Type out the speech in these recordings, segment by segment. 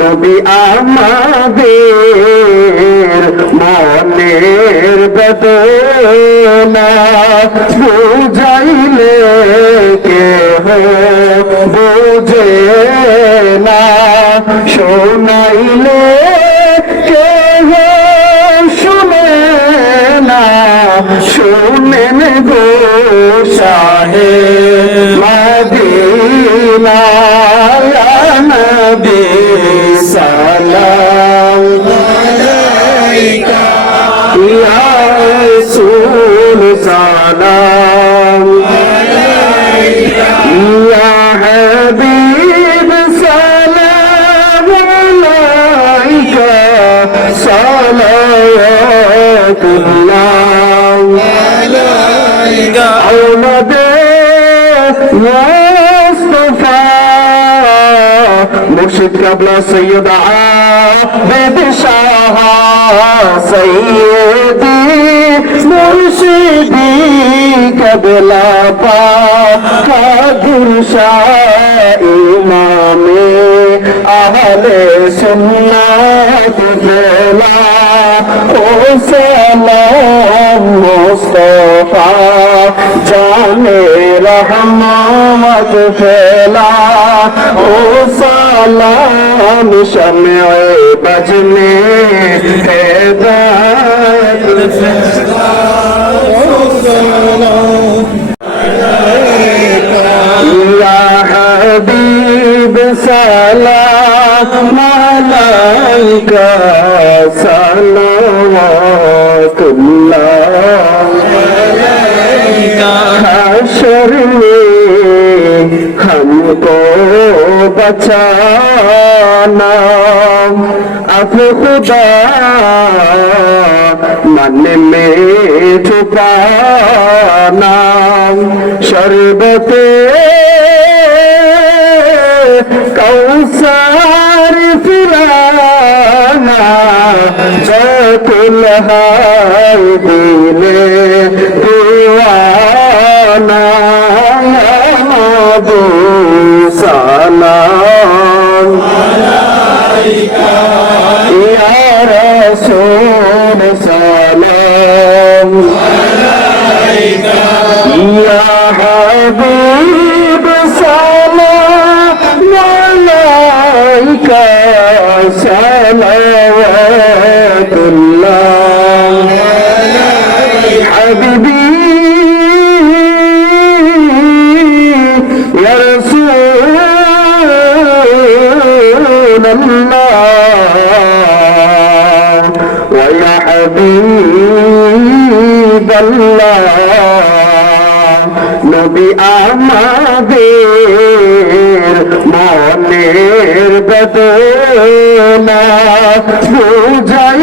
নবী আমাদের মনের বেদনা বুঝাইলে কে বুঝে না? শোনাইলে কে শুনে না? শুনেন গো শাহে মদিনা নবী। সালাম। ইয়া হাবিব, সালাম আলাইকা সালাওয়াতুল্লাহ আলাইকা আমাদের মুস্তাফা। মুর্শিদ কাবলা সৈয়দ আবেদ শাহ, সৈয়দি। মুর্শিদি কবলা পাকুর শাহ ইমামে আহলে সুন্নাত ফেলা ও সালাম মুস্তফা জানে হাত ফেলা ও সালাম শামে বাজনে। হেদাত ইয়া হাবিব সালাম আলাইকা সালাম। हमको बचाना अब खुदा मन में छुपाना शरबते कौसार फिराना जकुल हाय दिले दीवाना الرسول سلام عليك يا حبيب سلام عليك صلوات الله حبيبي হাবিব নবী আমাদের মনের বেদনা বুঝাই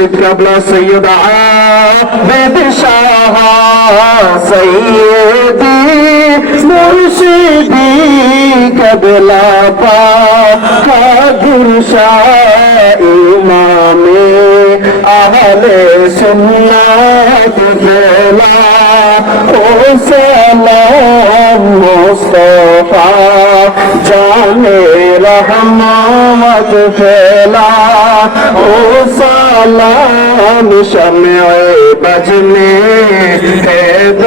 মুর্শিদ কাবলা সৈয়দ আবেদ শাহ সৈয়দি মুর্শিদি কাবলা পাকুর শাহ ইমামে আহলে সুন্নাত ফেলা ও সালাম মুস্তফা জানে রহমত ফেলা ও সালাম শমে বজনে হেদায়ত